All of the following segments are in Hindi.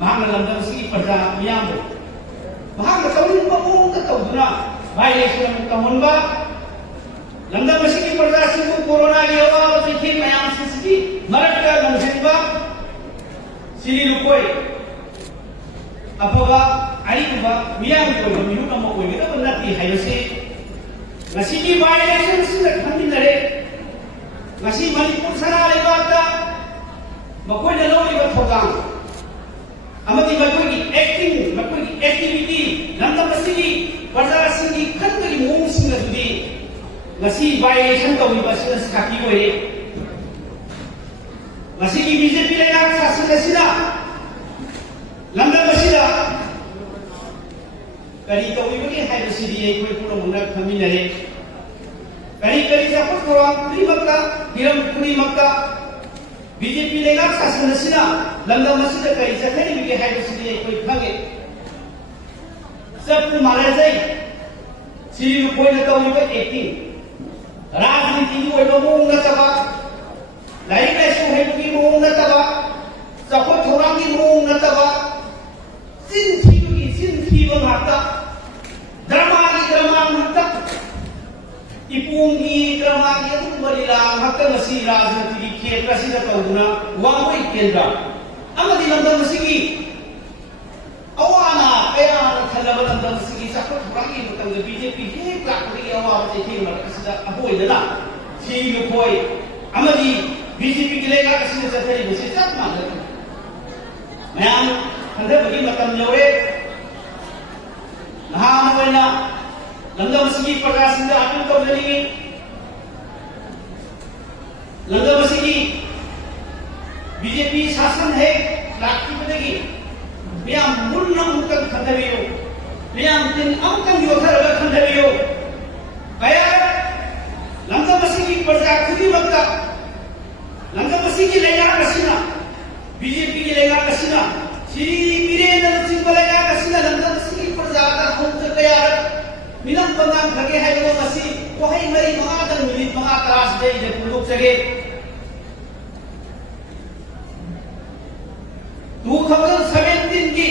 mahang lamdam si pada miyambo mahang tawin ba mo ta tawduna violation ng tahon ba lamdam si pada si corona yawa si kin mayam si marakka mungsin ba sili lukoy apaga ari ba miyam ko mihu ka mo ko ni ba nati hayose ngasi violation sila khaminare ngasi manipur sana lebata makoi na lo iba thogang amati makoi activity lamda masigi bazar singi khanbari mong singa dudi ngasi violation ka iba sila sakhi oi ngasi ki BJP le nak sa sila lamda masila kari to iba ki hai sidi ei koi puno mona khaminare kari sa program primakka hiram primakka BJP lega sasan sina lamda masida kari sa kari bi hai sidi koi khange sab mara jai siri koi na tawi ba 18 rajniti ni oi ba mo na taba lai kai so hai bi mo na taba sakho thorang ki mo na taba sin thi ba ngata drama ngata ipungi drama ki atu barila hakka masi rajniti ki khetra sida tawuna wangoi kendra amadi lamda masigi awana kaya thalaba lamda masigi sakho thorang ki tawga BJP he plak ki awa je ki mar sida ahoi dala si lukoi amadi BJP ki lega kasina sathari basi chat ma mayam khande bagi matam lore nahan waina lamda masigi prakasinda apil tawdani lamda masigi BJP शासन है लाखी बनेगी मियां मुन्ना मुकन खंडरियो मियां दिन अंकन योधर खंडरियो कया lamda masigi प्रजा खुदी बक्का lamda masigi लेगा कसिना BJP की लेगा कसिना श्री वीरेंद्र सिंह लेगा कसिना lamda masigi प्रजा का हम से कया minang pangang khage hai lo masi ko hai mari mga dan minit mga class day je puluk sage 2017 ki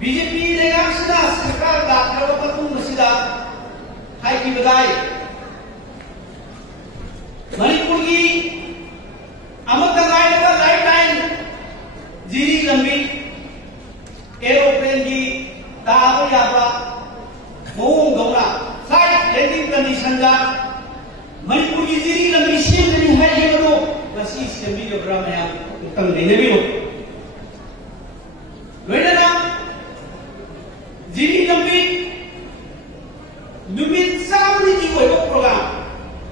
BJP lega sida sarkar da tharo patung masida hai ki badai manipur ki amata gai da lifeline jiri lambi aeroplane ki taabo yaba Mong Gaura, flight landing condition da Manipur ki jiri lambi sim ni hai ye lo ngasi semi program ya utang dene bi ho loina na jiri lambi numit samni ki koi program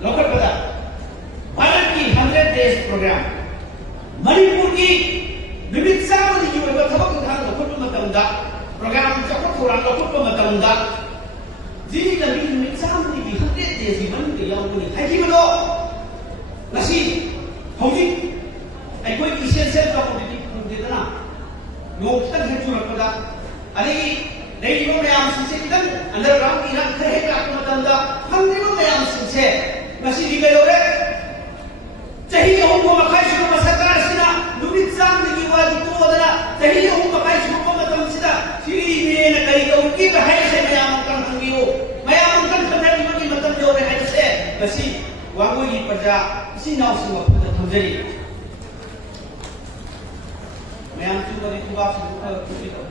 lokat pada Bharat ki 100 days program Manipur ki numit samni ki koi thabak thang lokot matam da program chakot thorang lokot matam da Jadi nabi minsan ni bihaget dia si man dia yang ni. Hai ki balo. Nasi. Hogi. Ai koi kisah set ka politik kunde na. Lok tak hai chura pada. Ari dai lo me am sin se dan underground ina khe ka ko tanda. Ham ni lo me am sin se. Nasi di gayo re. Chahi hum ko makai shuru masakar sina. Numit sam ni wa di to dana. Chahi hum makai shuru ko matam sina. Siri me na kai ko ki ka hai se me am kan hangiyo. Mayam kan khadari bagi matam jo re hai se. Basi wangoi praja isi naw sima phuda thamjari. Mayam tu bari tuba su tu to.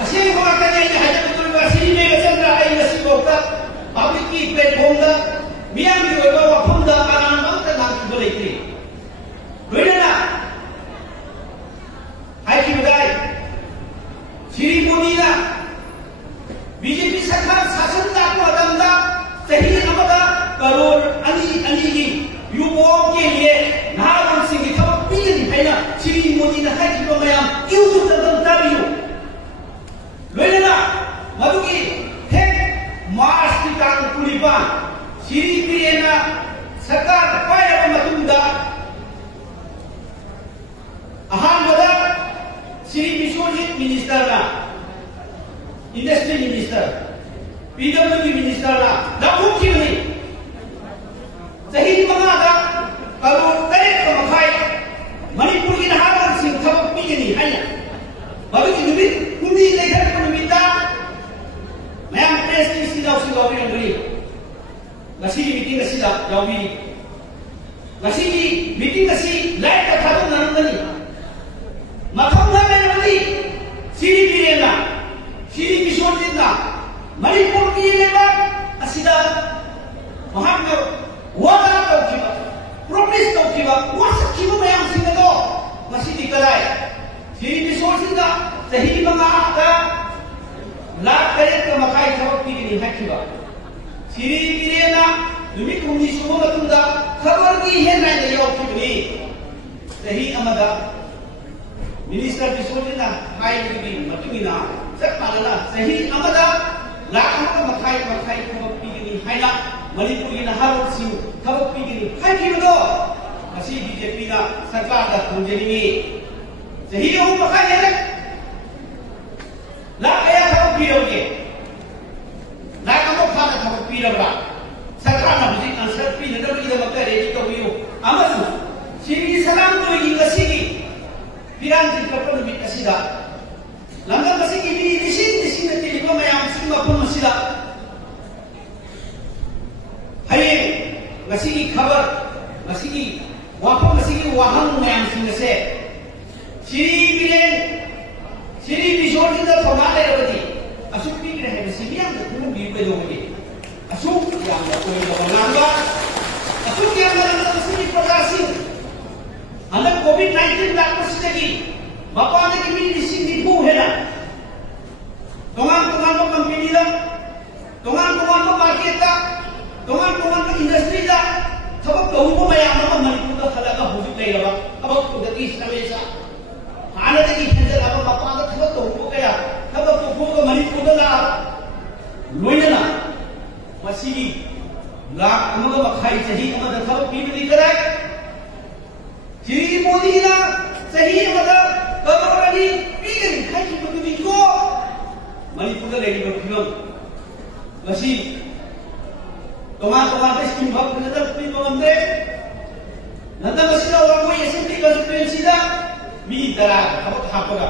Asin ko ka ni haja betul ba sini me gasandra ai nasi bokta. Public ki platform da miyam ki wa wafam da anan bang ta nang ki boleh tri. Loina na. Hai ki badai. Siri Modi na BJP सरकार शासन लागू अदमदा सही नमदा करोड़ अनि की युवाओं के लिए नारायण सिंह की खबर पीली है ना श्री मोदी ने है कि मैं यूं तदम ताबियो लोइना मधुकी है मार्च की कांग पुलिबा श्री पीएना सरकार पाया मतुंदा अहान मदा श्री विश्वजीत मिनिस्टर ना Industry Minister, PWD Minister na lakuk kini. Sahih mga ada kalau tarik ke makai मथौना लेरबदी सिरी बिरेना सिरी किशोरजिना मणिपुर की लेबाक असिदा महात्मा वादा तौखिबा प्रोमिस तौखिबा वासखिबा मयाम सिंगदो मसिदी कलाय सिरी किशोरजिना सही मंगा लाख करे का मकाई थबक पीगनी हाखिबा सिरी बिरेना नुमित हुमनी सुबह मतुंदा खबर की है ना ये औखिबनी सही अमदा मिनिस्टर किशोरजिना हाई की मतुंगिना सब मानना सही अमदा लाख मखाई मखाई थबक पीगनी हाइना मणिपुर की नहारों सिंह थबक पीगनी हाखिबदो मसी बीजेपी ना सरकार दा थंजनी सही हो मखाई है लाख आया थबक पीरोगे लाख अमो खाना थबक पीरबा सरकार ना बुझी आंसर पीनदब इदमक रेडी तौबियो अमसु सिरी सलाम तोगी गसिगी पिरान जिकपन मिट असिदा लंगम गसिगी बी दिसिन दिसिन तिलिबा मयाम सिंह मफम असिदा हये गसिगी खबर गसिगी वाफम गसिगी वाहन मयाम सिंह से सिरी बिरेन सिरी बिशोरजिंदा थोना लेरबदी असुक पीग्रे है सिमियाम तुम बीबे दोगे असुक yang कोई लंगा असुक yang लंगा सिरी Prakash Singh Anak COVID-19 tak mesti lagi. Bapa ada kami di sini bu hela. Tongan tu company dah, tongan tu market dah, tongan tu industri dah. Sebab tu hukum yang nama Manipur dah kalau kau hujung lagi lah. Sebab tu dah kisah biasa. Ada lagi kerja apa bapa ada sebab tu hukum kaya. Sebab tu hukum Manipur dah lah. Luinya lah. Masih lah, kamu kan makai sahih kamu dah sebab pilih dikerai. Jadi Modi na sahih मतलब कमरनी पीगन खाई की बदली को मणिपुर का लेडी बच्चों वैसी टमाटर स्कीम भाग नंदा पी बंदे नंदा वैसी ना orang कोई असेंबली कंस्टिट्यूएंसी दा मी तरह अब खापगा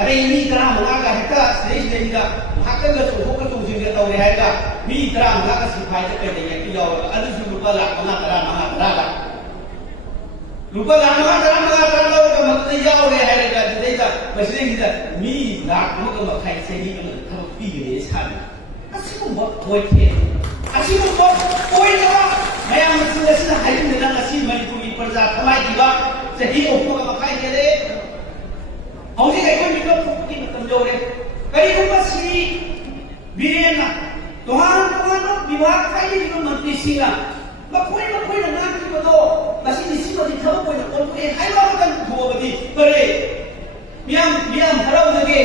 अरे मी तरह मंगा का है का स्टेज नहीं दा हाकन का तो होकर तो जिंदगी तो रहा है का मी तरह मंगा का सिपाही तक कर देंगे कि जाओ अदर से रुपया लाख मंगा lupa lama dalam mengatakan bahwa kamu tidak oleh hari ini tidak mesti kita mi nak kamu kamu kai segi kamu kamu pilih ni sekali asyik membuat koi ke asyik membuat koi apa yang mesti kita hari ini dengan asyik Manipur perza kamai juga segi oppo kamu kai ke deh awak ni kau mikir fokus ni macam jauh kali tu masih birena Tuhan biwak kai ni tu menteri singa Makoy na natin ko to. Kasi nisino di tao ko na konti. Ay wala kan buo badi. Pare. Miyam haraw lagi.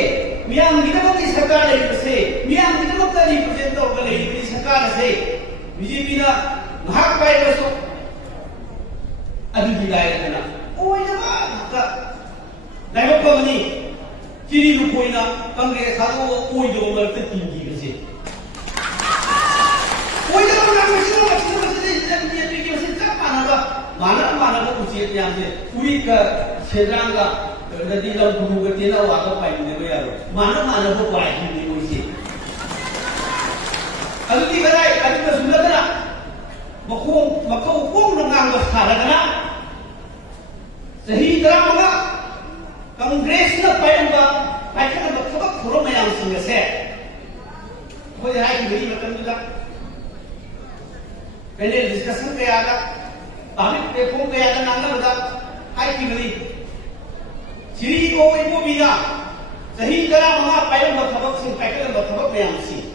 Miyam ginamot ni sarkar na ipase. Miyam ginamot na ni presento ko na ipase sarkar na se. BJP na mahak pa ito so. Adu bigay na. Oy na ba? Ka. Dahil ko ni. Kini lupoy na Congress hado oy do malta tinggi kasi. Oy na ba na kasi mana usia yang ni, puri ke sedangga, jadi dalam buku ketina waktu paling ni bayar. Mana tu paling ni usia. Kalau tiga rai, kalau kita sudah kena, maka hukum dengan besar kena. Sehingga mana Kongres na paling paling sebab forum yang sengse. Kau rai beri macam tu lah. Panel discussion kaya ada. Tapi pun kaya ada nangga betul, hai kini. Ciri ko ibu bina, sehingga mana payung bertabak sih, pakai bertabak yang sih.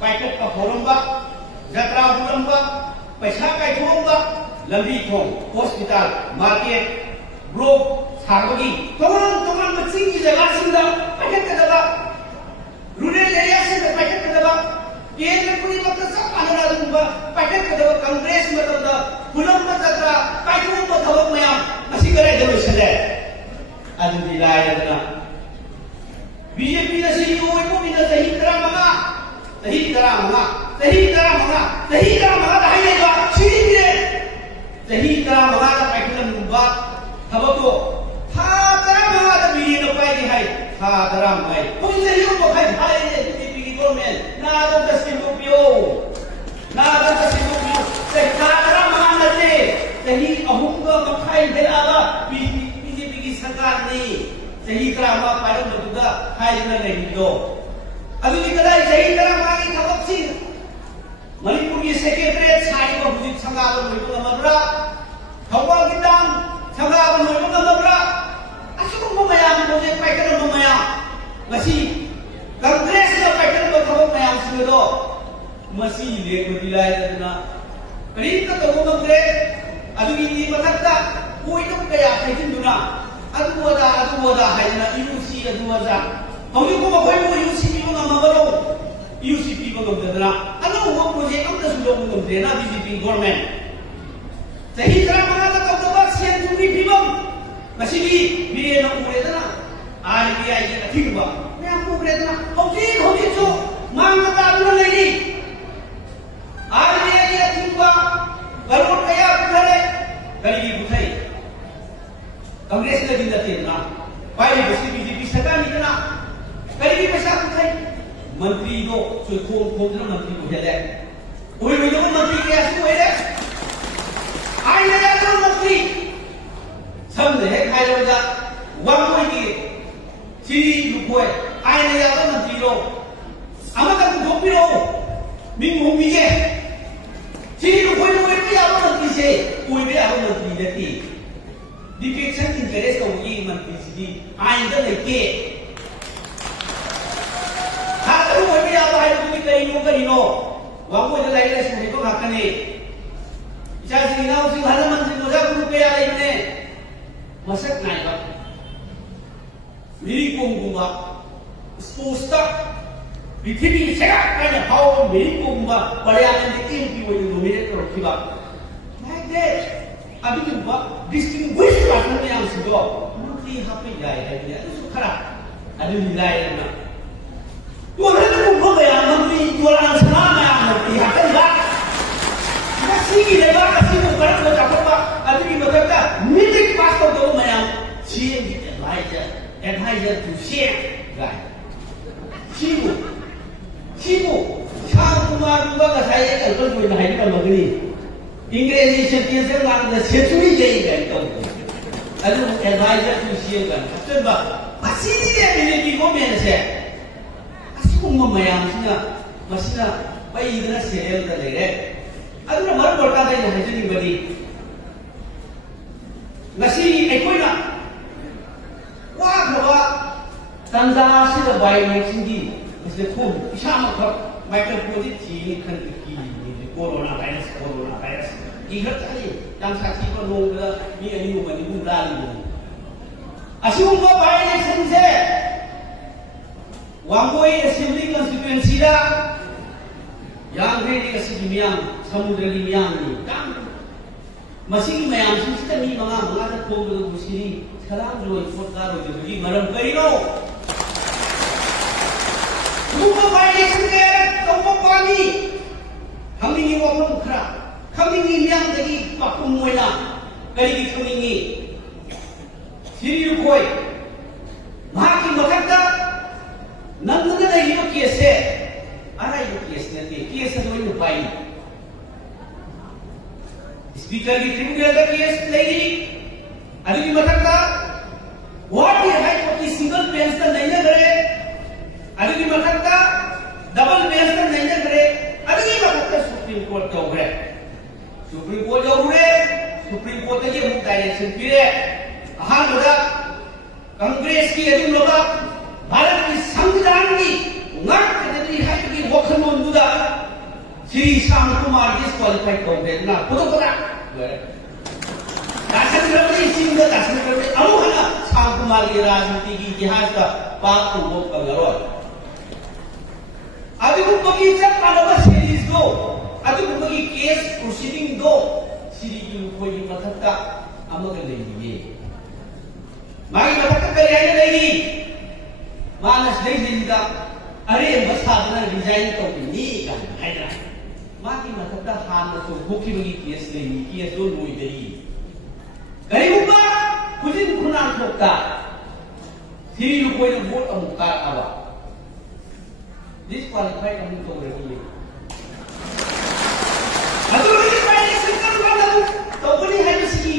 Pakai forum ba, jatra forum ba, पैसा kai forum ba, lambi thong, hospital, market, group, sarbogi, tomang macing di jaga sinda, pakai kedaba, rural area sinda pakai kedaba. केंद्र पुरी मतलब सब आना दूँगा पैकेट के दबा कांग्रेस में तो दा पुलम में तकरा पैकेट में दबा में आप मसी करे जब चले आज दिलाए ना बीजेपी ने सही हो वो भी ना सही तरह मंगा ढाई लेगा सही तरह मंगा का पैकेट में दूँगा तब तो था तरह मंगा तो बीजेपी ने पाई दिखाई था तरह मंगाई कोई सही हो तो भाई nada kasi lupyo sekarang mana je jadi ahum ko makai dalawa BJP sarkar ni चही तरामा पारम बदुदा हाइना लेहिदो अदुनि कदाई चही तरामा की थबकसी मणिपुर की सेक्रेटरीट साइड को हुजिक संगालो लोइबो नमब्रा थौबा गिदाम संगालो लोइबो नमब्रा असुगुम मयाम प्रोजेक्ट पाइकन मया मसी कांग्रेस ने पाइकन को थबक मयाम सिगदो मसी लेको दिलायदना करीब का तो नमब्रे अदुनि नि मथक्ता कोइदो कया खाइदिनुना अदुवदा हाइना यूसी अदुवदा हौजिको मखोइबो यूसी पिबो नमबरो यूसी पिबो नमदना अनौबो प्रोजेक्ट अमदसु लौबो नमदेना बीजेपी गवर्नमेंट चही तरामंगा तौदबा सेन थुंगि फिबम मसिगी बिरेन उरेदना आरबीआई के अथिगबा मैम उरेदना हौजिक सो मांग तादुना लेगी आरबीआई के अथिगबा करोड़ कया पुथरे करीबी पुथै कांग्रेस ने दिन तेना पाई बसी बीजेपी सरकार निकना करीबी पैसा पुथै मंत्री दो सोखोम खोमना मंत्री को हेले ओइ लोग मंत्री के असु हेले आई ने यार मंत्री समझे है खाई लोगा वांगोई की सीरी लुकोय आई ने यार मंत्री लो अमका को लो मिंग होमी के सीरी लुकोय लोग भी यार मंत्री से कोई भी यार मंत्री देती डिफेक्शन इंटरेस्ट को ये मंत्री सी आई ने लेके हाथों में भी आप आए तो भी कहीं नो वांगो जो लाइट है सुने तो हाकने चाची ना उसी हर मंत्री को जब रुपए आ रहे हैं मसक नहीं बात मेरी कोंगुमा स्पोस्टा पृथ्वी से का क्या हाउ मेरी कोंगुमा बड़े आने के एमपी वो जो मेरे को रखी बात लाइक दैट अभी जो बात डिस्टिंग्विश पर्सन में हम सुनो मंत्री यहाँ पे जाए है ये तो खराब अभी मिलाए ना वो है तो वो गया मंत्री जोड़ा सना में आ मंत्री हटन बात किसी की लेवा किसी को बड़ा को चापा अभी मतलब का मिलिक पास को दो मैं आऊँ सीएम की एडवाइजर टू सीएम गाय सीमो शाम कुमार बुआ का साये कल्पन कोई नहीं कर मगनी इंग्रेजी शब्द से मारने सेचुरी जाएगा तो अजू एडवाइजर टू सीएम का तो बात पसी नहीं है मिलिक को मैंने से asumma mayam sina masina pai idana serial da lere aduna mar borta dai na hajini bari ngasi ekoina wa khaba tanda sida bai election gi isle thum isama khap michael project chi ni khan ki ni corona virus ihat ali yang saksi ko no da ni ani mo ni bum la ni asumma bai election se Wangoi assembly constituency रा यांग्रे री असिगी मियां समुद्र की मियां नि काम मसिगी मयाम सिस्टम नि मंगा मंगा दा कोग दो बुसिनी सलाम लोई फोटका रो जगी मरम करिनो रुको वायलेशन के तोपो पानी खमिनी वफम खरा खमिनी मियां दगी पाकुम मोइना करिगी खमिनी सिरी रुकोय माकी मखता नंदुना नहीं वो केस है अरे ये केस नहीं है केस है तो ये पाई स्पीकर की ट्रिब्यूनल का केस लेगी अभी भी मतलब व्हाट ये है कि सिंगल बेंच का नहीं करे अभी भी मतलब डबल बेंच का नहीं करे अभी भी मतलब सुप्रीम कोर्ट का है सुप्रीम कोर्ट जो है सुप्रीम कोर्ट के मुक्त डायरेक्शन पीरे हाँ मुझे कांग्रेस की यदि लोग भारत की संविधान की नाक करती है कि वो खनों दुदा श्री श्याम कुमार डिस्क्वालिफाइड कर देना खुद पता दासन करते सिंह दासन करते अरुहना श्याम कुमार की राजनीति की इतिहास का पाप को वो कलरो अभी वो बगी जब मानव सीरीज दो अभी वो बगी केस प्रोसीडिंग दो श्री की कोई मतलब का अमल नहीं मागी मतलब का करियर नहीं मानस नहीं का अरे मसादना डिजाइन तो नहीं का है ना माकी मतलब हाल में तो भूखी बगी केस नहीं केस दो मोई गई करीबा कुछ दिन खुना ठोकता थी कोई ने वोट अमुका आवा डिस्क्वालिफाइड हम तो रही है अदुरी पहले सिस्टम का तो बड़ी है इसकी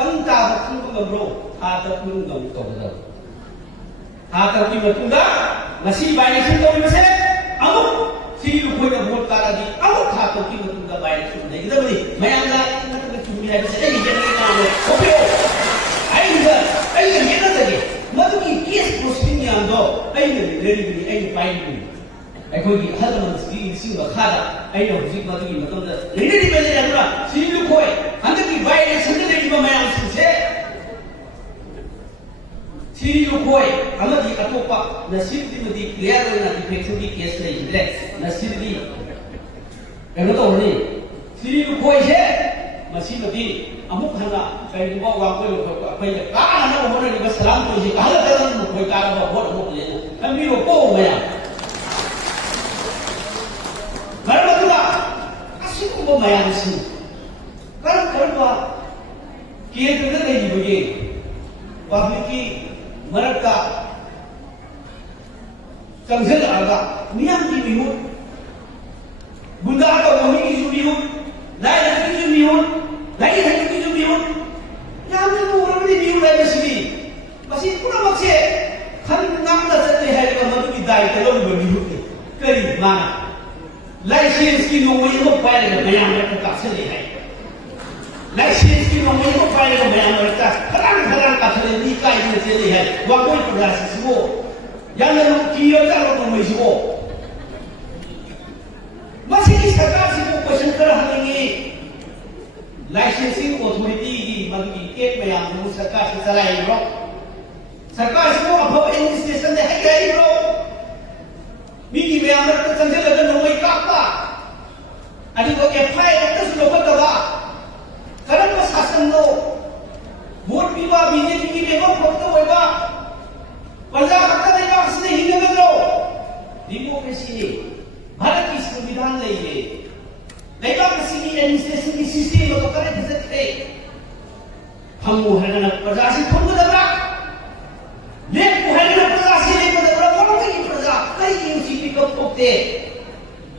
कम का बखुन को गब्रो था तो खुन गम तो बदल था तक की मतुंगा मसी बाइलेक्शन तौरिबसे अमुक सी लुखोइना भोट कारागी अमुक था तक की मतुंगा बाइलेक्शन लेगदबनी मयामदा नतन चुमी हाइबसे एई जेनरेना ओपे आई गेनदगे मदुगी केस प्रोसीडिंग यामदो आई लेरिबनी आई पाइबनी अखोगी हलमनसकी सिंगा खादा आई हौजिक मदुगी मतमदा लेरिबी बेले यादुरा सी लुखोइ हंदकी बाइलेक्शन लेरिबा मयाम सिंसे Siri lukoi, amadi atopa nasib di mudi clear na defection di case lai hidre nasib di eno to ni Siri lukoi se masi mudi amuk hanga kai duwa wa ko lo ko pai ka na ho na ni salam to ji kala ta na ko ka ba ho ho le kan bi ro ko ma ya mar ma tu asi ko ma ya si kar ba ki to na ni bo ye public ki मरक्का कंसेल आगा मियाम की बिहुन बुंदा का वही की जो बिहुन लाइ लगी की जो बिहुन लाइ लगी की जो बिहुन याम ने वो रबड़ी बिहुन है बसली बस इतना मक्से खन नाम ना चलते हैं का मधु की दाई कलो में बिहुन के करी माना लाइसेंस की नौकरी को पाए का बयान रखता चले है लाइसेंस की नौकरी को पाए का बयान रखता खरान का चले नी का ही चले है वाकोई प्रयास सिवो याना लो कियो का लो में सिवो मसी सरकार सिवो क्वेश्चन कर हमेंगे लाइसेंसिंग अथॉरिटी की मगी केक में हम सरकार से चलाए रो सरकार सिवो अब एडमिनिस्ट्रेशन ने है गई रो मिगी में हम तो चंदे लगन नोई कापा अभी वो एफआईआर तो सुनो बतवा करम शासन लो वोट पीवा बीजेपी की बेगम फोटो होगा प्रजा हक देगा इसने हिंदू में लो डेमोक्रेसी है भारत की संविधान नहीं है लेकिन किसी की एडमिनिस्ट्रेशन की सिस्टम में तो करे विजिट है हम वो है ना प्रजा से फोन को दबरा ले वो है ना प्रजा से ले को दबरा कौन की प्रजा कई यूनिवर्सिटी को ठोकते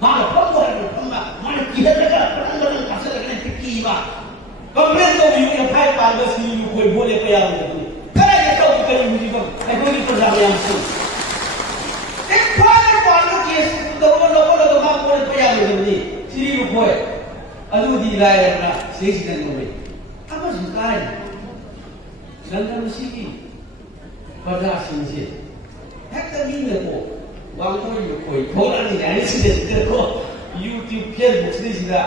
मां फोन को है ना मां किधर लगा पढ़ने का से लगने की बात कंप्लेंट तो भी ये फाइल पार बस नहीं कोई बोले पे यार नहीं करे ये तो करी मुझे को कोई प्रजा में हमसे एक फाइल पार केस तो लोगों मां बोले पे यार नहीं सिरी रुपए अनु दी लाए ना शेष दिन में अब सरकार संगम सिटी प्रजा सिंसे हैक्टर भी में को वांगो यो कोई थोड़ा नहीं है इसलिए को YouTube Facebook से सीधा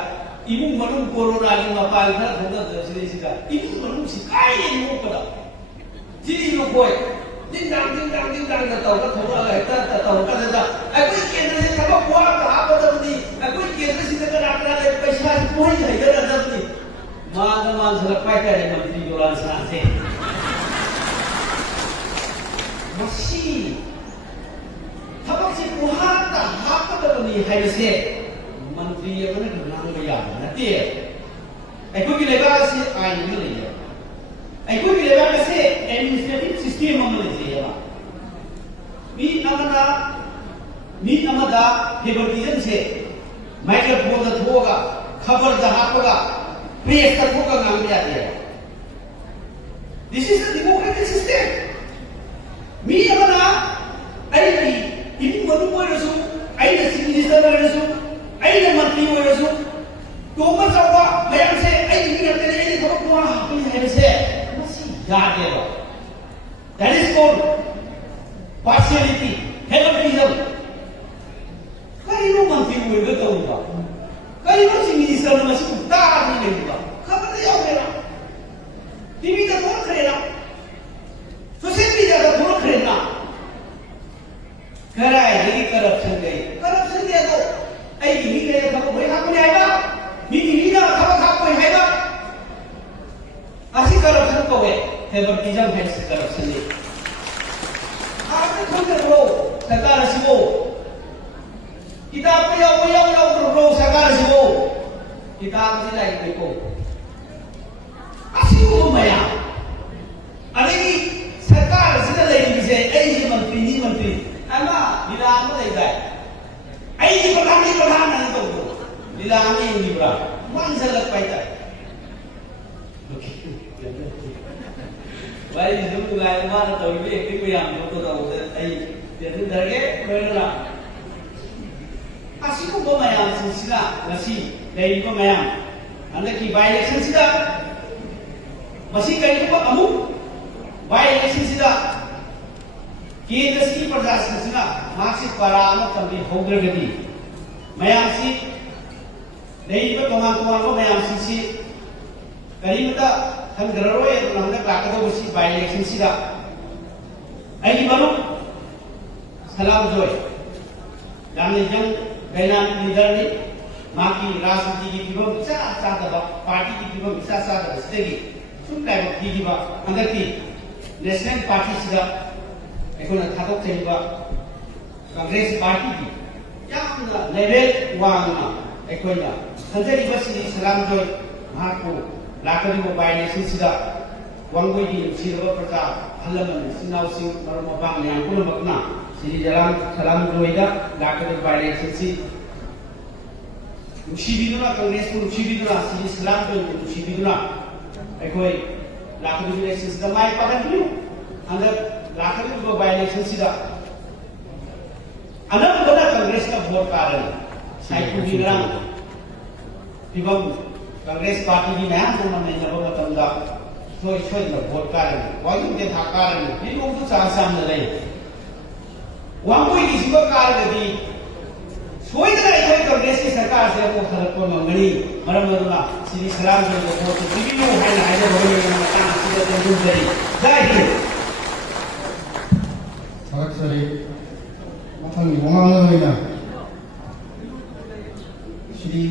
इबुं मनुं कोरोना की मपाल था धंधा दर्शनी सिका इबुं मनुं सिकाई ये नो पड़ा जिरी लो कोई दिन दांग का तो थोड़ा लगता तो का देता कोई केंद्र से सब को कहा बदलती कोई केंद्र से का आंकड़ा ले पैसा कोई नहीं कर दर्दी मान से पाइता है मंत्री जोरान सा से मसी थबक से कुहाता हाथ बदलनी है से मंत्री ये बने नाम में याद नती है ऐको की लेगा से आइन में नहीं है ऐको की लेगा से एडमिनिस्ट्रेटिव सिस्टम में नहीं है मी नमदा फेवरिज्म से माइक्रोफोन होगा खबर जहां होगा प्रेस तक होगा नाम में आती है this is the democratic system मी नमदा आई इन मनु को रसु आई द मिनिस्टर रसु आई ने मंत्री हो रसु तो मजावा भयम से आई नहीं करते नहीं तो को हापी है से मसी याद है that is called partiality favouritism कई नो मंत्री हो गए तो होगा कई नो मिनिस्टर ने मसी उठा नहीं होगा खबर नहीं हो गया टीवी का कौन खरीदा सोशल मीडिया का कौन खरीदा कराए यही करप्शन गई करप्शन दिया तो आई नहीं ले खबर कोई खाप नहीं आएगा नहीं ना खबर खाप कोई आएगा ऐसी करप्शन को है फेवरिज्म है करप्शन नहीं आपने खुद करो सरकार सिवो किताब पे यो करो सरकार सिवो किताब से लाइक देखो ऐसी को मया अरे सरकार से लेगी से ऐसी मंत्री नहीं मंत्री अम्मा लीला में ले जाए ऐसी प्रधान नहीं तो लीला में ही नहीं बड़ा मन से लग पाता Vậy thì chúng tôi lại qua là tôi biết cái quy định của tôi đầu đây để tôi thấy cái đây là 아시고 보면 신시가 다시 내일 보면 안데 기 바이렉션 시다 마시 kai ko amu baile sida ki dasi prajasna sina maksi para ma tambi hogre gadi mayam si nei ba toman ko mayam si kari mata han gararo ye namda kakado basi baile sida ai ki baru salam joy damne jang gainan leader ni maki rajniti ki pibam cha cha da party ki pibam cha cha da stegi sum kai ba ki ba andar ki national party sida ekona thadok chei ba congress party ki yamna level wangna ekona sanjari ba si salam joy ma ko lakari mo by nation sida wangoi di sirwa prata halaman sinau sing marma bang yang ko makna siri jalan salam joy da lakari by nation si Nushibiduna Congress ko Nushibiduna si Islam ko Nushibiduna ekoi lakari elections da mai pagan niyo anda lakari ko by elections sida anam bana Congress ka vote karan sai ko dirang ibang Congress party ni na ko man na ba matam da soi soi na vote karan wai ke tha karan ni ko tu sa sam na lai wang ko is ba karan di soi da ai Congress ki sarkar se ko khalat ko mangani maram maduna sri salam jo ko to bibiyo hai na hai da bhoi na ta si da dun jari jai hind 사각설이 마탕이 5만 원이나 실이